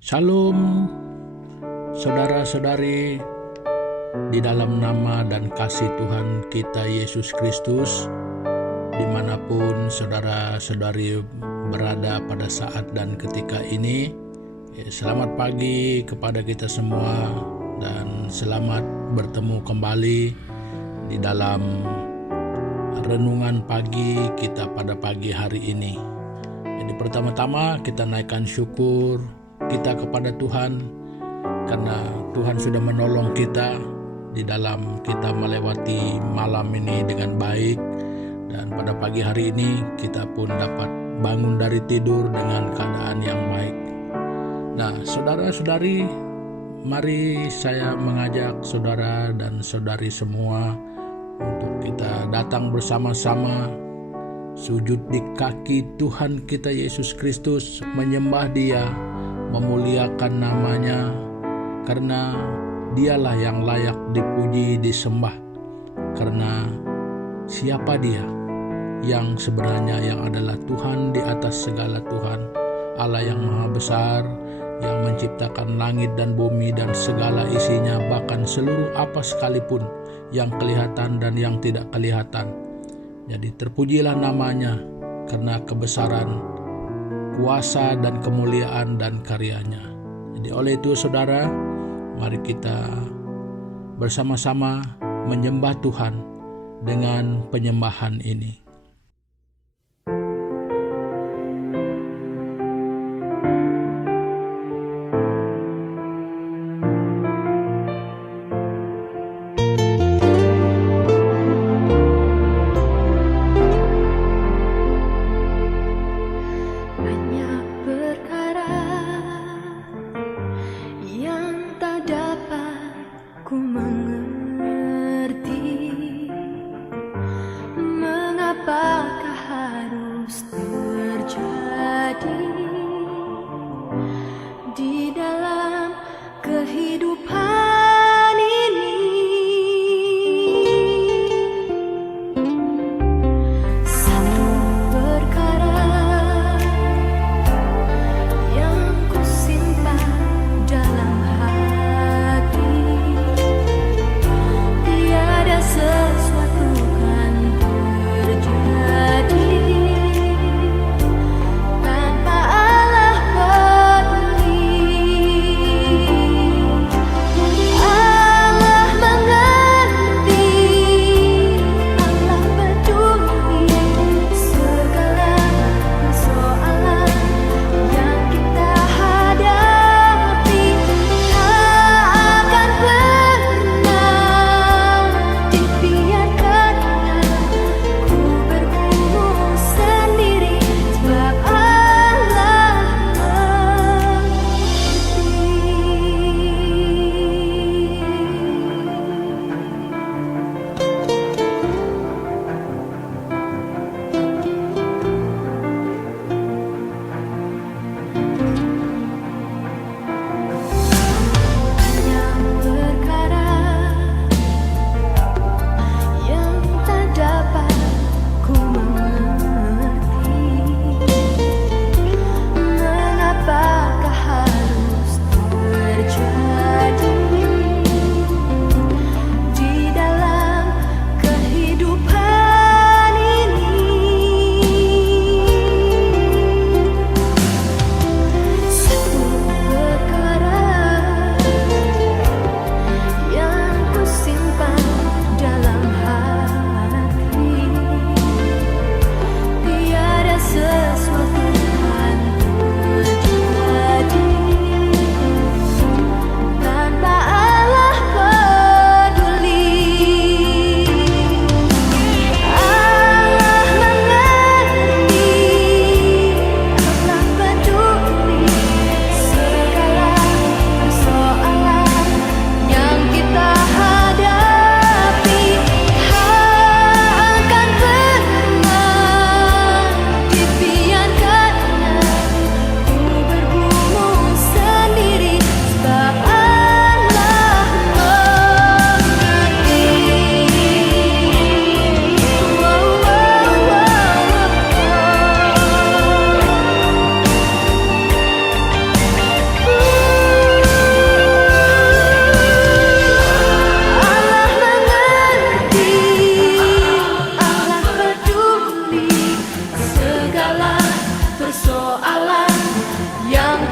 Shalom, saudara-saudari, di dalam nama dan kasih Tuhan kita Yesus Kristus, dimanapun saudara-saudari berada pada saat dan ketika ini, selamat pagi kepada kita semua dan selamat bertemu kembali di dalam renungan pagi kita pada pagi hari ini. Jadi pertama-tama kita naikkan syukur kita kepada Tuhan karena Tuhan sudah menolong kita di dalam kita melewati malam ini dengan baik, dan pada pagi hari ini kita pun dapat bangun dari tidur dengan keadaan yang baik. Nah, saudara-saudari, mari saya mengajak saudara dan saudari semua untuk kita datang bersama-sama sujud di kaki Tuhan kita Yesus Kristus, menyembah Dia, memuliakan namanya, karena Dialah yang layak dipuji, disembah. Karena siapa Dia yang sebenarnya yang adalah Tuhan di atas segala Tuhan, Allah yang maha besar, yang menciptakan langit dan bumi dan segala isinya, bahkan seluruh apa sekalipun yang kelihatan dan yang tidak kelihatan. Jadi terpujilah namanya karena kebesaran, kuasa dan kemuliaan dan karyanya. Jadi oleh itu saudara, mari kita bersama-sama menyembah Tuhan dengan penyembahan ini.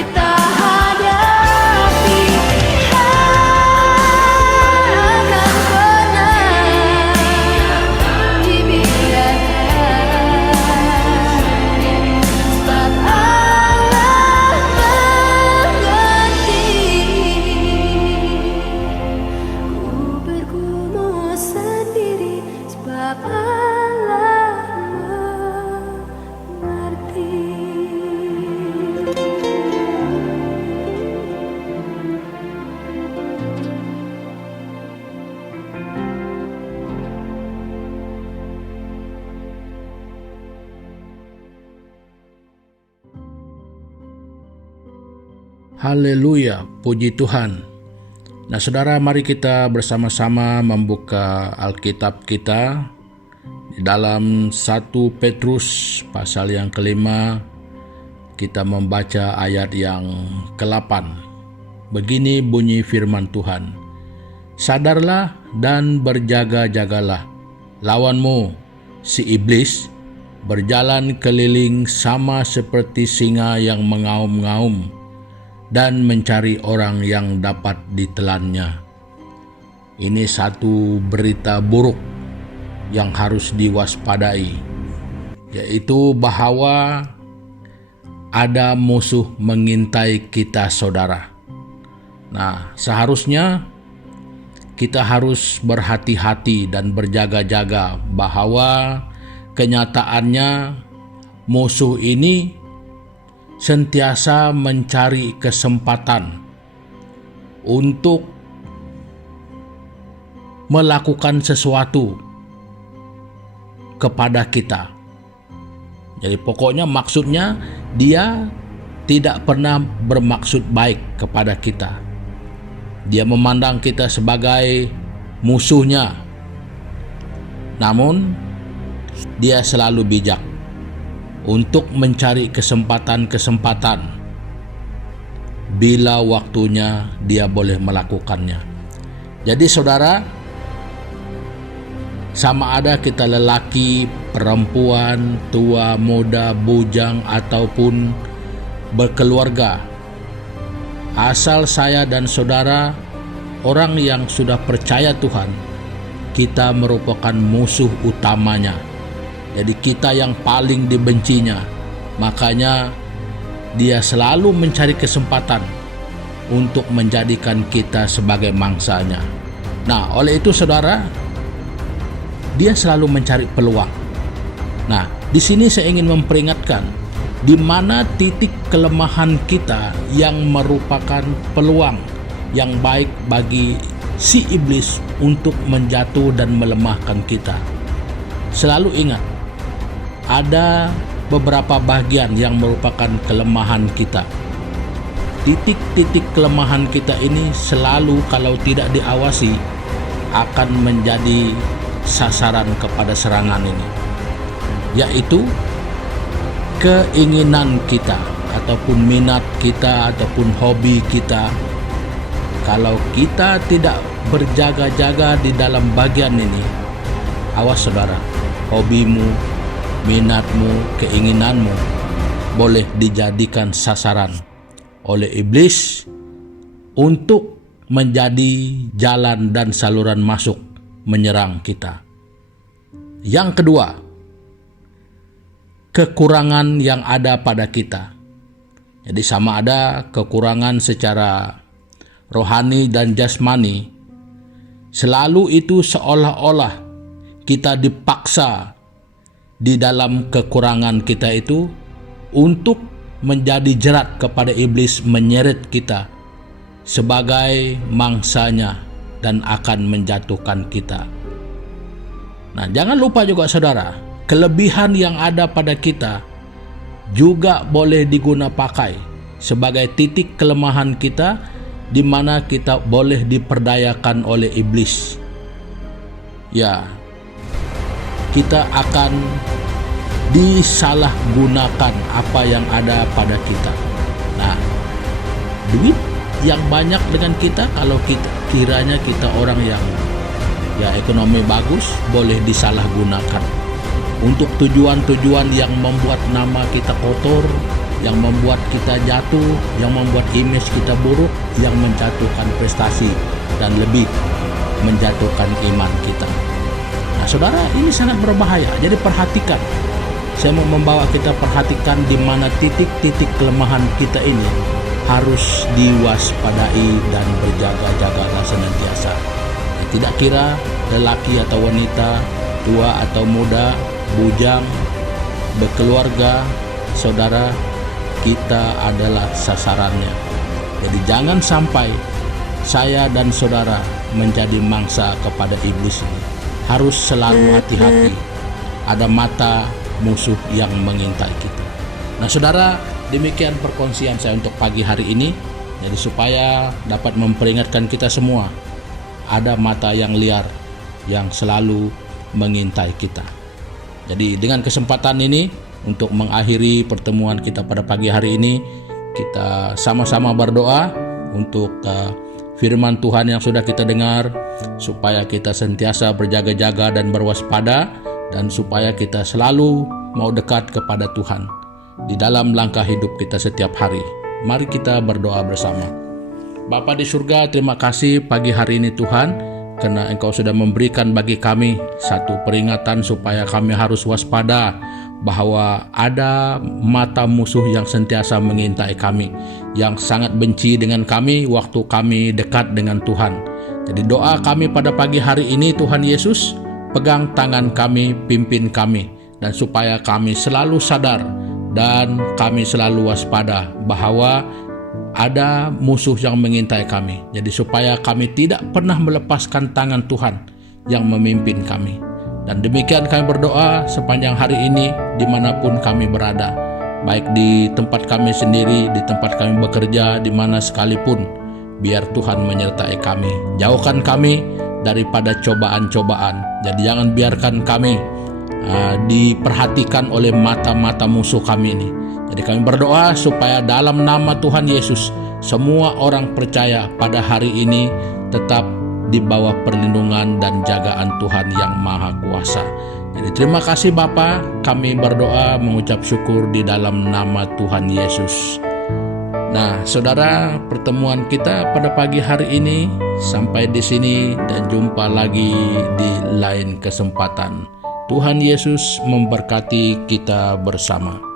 kita hadapi, takkan pernah dibiarkan, sebab Allah mengerti. Ku bergumul sendiri sebab Allah mengerti. Haleluya, puji Tuhan. Nah saudara, mari kita bersama-sama membuka Alkitab kita di dalam 1 Petrus pasal yang kelima. Kita membaca ayat yang ke-8. Begini bunyi firman Tuhan. Sadarlah dan berjaga-jagalah. Lawanmu, si iblis, berjalan keliling sama seperti singa yang mengaum-ngaum dan mencari orang yang dapat ditelannya. Ini satu berita buruk yang harus diwaspadai, yaitu bahwa ada musuh mengintai kita saudara. Nah, seharusnya kita harus berhati-hati dan berjaga-jaga bahwa kenyataannya musuh ini sentiasa mencari kesempatan untuk melakukan sesuatu kepada kita. Jadi pokoknya maksudnya dia tidak pernah bermaksud baik kepada kita. Dia memandang kita sebagai musuhnya. Namun dia selalu bijak untuk mencari kesempatan-kesempatan bila waktunya dia boleh melakukannya. Jadi saudara, sama ada kita lelaki, perempuan, tua, muda, bujang ataupun berkeluarga, asal saya dan saudara orang yang sudah percaya Tuhan, kita merupakan musuh utamanya. Jadi kita yang paling dibencinya. Makanya dia selalu mencari kesempatan untuk menjadikan kita sebagai mangsanya. Nah, oleh itu saudara, dia selalu mencari peluang. Nah, di sini saya ingin memperingatkan di mana titik kelemahan kita yang merupakan peluang yang baik bagi si iblis untuk menjatuh dan melemahkan kita. Selalu ingat, ada beberapa bagian yang merupakan kelemahan kita. Titik-titik kelemahan kita ini selalu kalau tidak diawasi akan menjadi sasaran kepada serangan ini, yaitu keinginan kita ataupun minat kita ataupun hobi kita. Kalau kita tidak berjaga-jaga di dalam bagian ini, awas saudara, hobimu, minatmu, keinginanmu boleh dijadikan sasaran oleh iblis untuk menjadi jalan dan saluran masuk menyerang kita. Yang kedua, kekurangan yang ada pada kita. Jadi sama ada kekurangan secara rohani dan jasmani, selalu itu seolah-olah kita dipaksa di dalam kekurangan kita itu untuk menjadi jerat kepada iblis menyeret kita sebagai mangsanya dan akan menjatuhkan kita. Nah, jangan lupa juga saudara, kelebihan yang ada pada kita juga boleh diguna pakai sebagai titik kelemahan kita di mana kita boleh diperdayakan oleh iblis. Ya, kita akan disalahgunakan apa yang ada pada kita. Nah, duit yang banyak dengan kita, kalau kita kiranya kita orang yang ekonomi bagus, boleh disalahgunakan untuk tujuan-tujuan yang membuat nama kita kotor, yang membuat kita jatuh, yang membuat image kita buruk, yang menjatuhkan prestasi dan lebih menjatuhkan iman kita. Nah, saudara, ini sangat berbahaya. Jadi perhatikan. Saya mau membawa kita perhatikan di mana titik-titik kelemahan kita ini harus diwaspadai dan berjaga-jagalah senantiasa. Tidak kira lelaki atau wanita, tua atau muda, bujang, berkeluarga, saudara, kita adalah sasarannya. Jadi jangan sampai saya dan saudara menjadi mangsa kepada iblis ini. Harus selalu hati-hati. Ada mata musuh yang mengintai kita. Nah, saudara, demikian perkongsian saya untuk pagi hari ini. Jadi supaya dapat memperingatkan kita semua, ada mata yang liar yang selalu mengintai kita. Jadi dengan kesempatan ini, untuk mengakhiri pertemuan kita pada pagi hari ini, kita sama-sama berdoa untuk firman Tuhan yang sudah kita dengar, supaya kita sentiasa berjaga-jaga dan berwaspada, dan supaya kita selalu mau dekat kepada Tuhan di dalam langkah hidup kita setiap hari. Mari kita berdoa bersama. Bapa di surga, terima kasih pagi hari ini Tuhan, karena Engkau sudah memberikan bagi kami satu peringatan supaya kami harus waspada bahwa ada mata musuh yang sentiasa mengintai kami, yang sangat benci dengan kami waktu kami dekat dengan Tuhan. Jadi doa kami pada pagi hari ini, Tuhan Yesus, pegang tangan kami, pimpin kami, dan supaya kami selalu sadar dan kami selalu waspada bahwa ada musuh yang mengintai kami. Jadi supaya kami tidak pernah melepaskan tangan Tuhan yang memimpin kami. Dan demikian kami berdoa sepanjang hari ini dimanapun kami berada, baik di tempat kami sendiri, di tempat kami bekerja, di mana sekalipun, biar Tuhan menyertai kami. Jauhkan kami daripada cobaan-cobaan. Jadi jangan biarkan kami diperhatikan oleh mata-mata musuh kami ini. Jadi kami berdoa supaya dalam nama Tuhan Yesus, semua orang percaya pada hari ini tetap di bawah perlindungan dan jagaan Tuhan yang Maha Kuasa. Jadi terima kasih Bapa, kami berdoa mengucap syukur di dalam nama Tuhan Yesus. Nah, saudara, pertemuan kita pada pagi hari ini sampai di sini, dan jumpa lagi di lain kesempatan. Tuhan Yesus memberkati kita bersama.